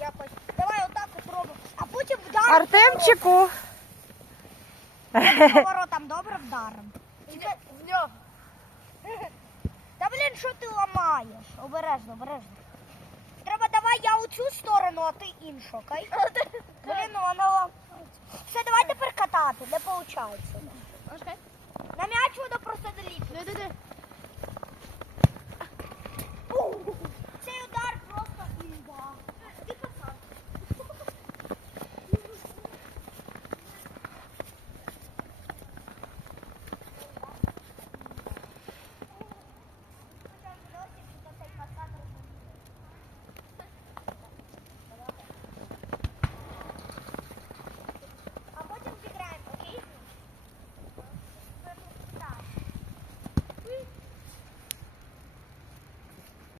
Якось. Давай отак от робимо. А потім вдаримо. Артемчику. Поворотом добре вдаримо. В нього. Та блін, що ти ламаєш? Обережно, обережно. Треба давай я у цю сторону, а ти іншу, окей? Блін, воно ламається. Все, давай тепер катати, не виходить. На м'яч воно просто не